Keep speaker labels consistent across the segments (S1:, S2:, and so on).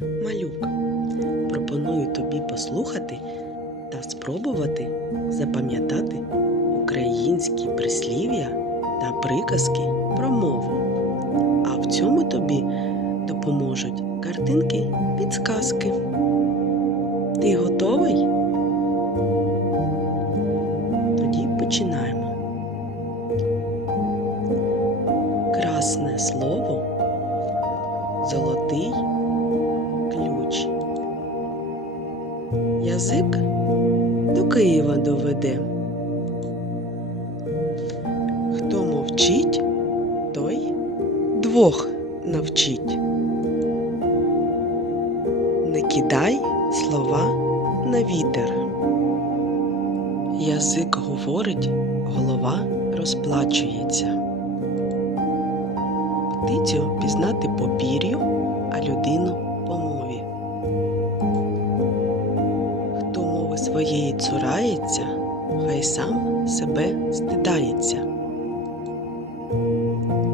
S1: Малюк, пропоную тобі послухати та спробувати запам'ятати українські прислів'я та приказки про мову. А в цьому тобі допоможуть картинки підсказки. Ти готовий? Тоді починаємо. Красне слово, золотий Язик до Києва доведе. Хто мовчить, той двох навчить. Не кидай слова на вітер. Язик говорить, голова розплачується. Птицю пізнати по пір'ю, а людину своєї цурається, хай сам себе стидається.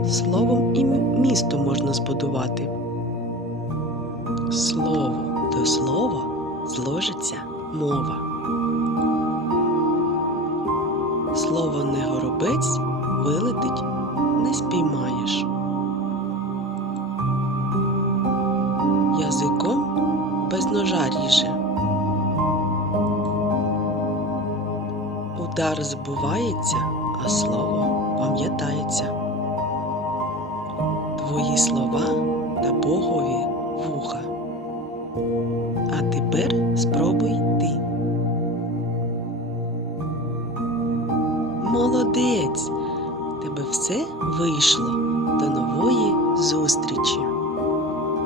S1: Словом і місто можна збудувати. Слово до слова зложиться мова. Слово не горобець вилетить, не спіймаєш. Язиком без ножа ріже. Удар збувається, а слово пам'ятається. Твої слова та Богові вуха. А тепер спробуй ти. Молодець! Тебе все вийшло. До нової зустрічі!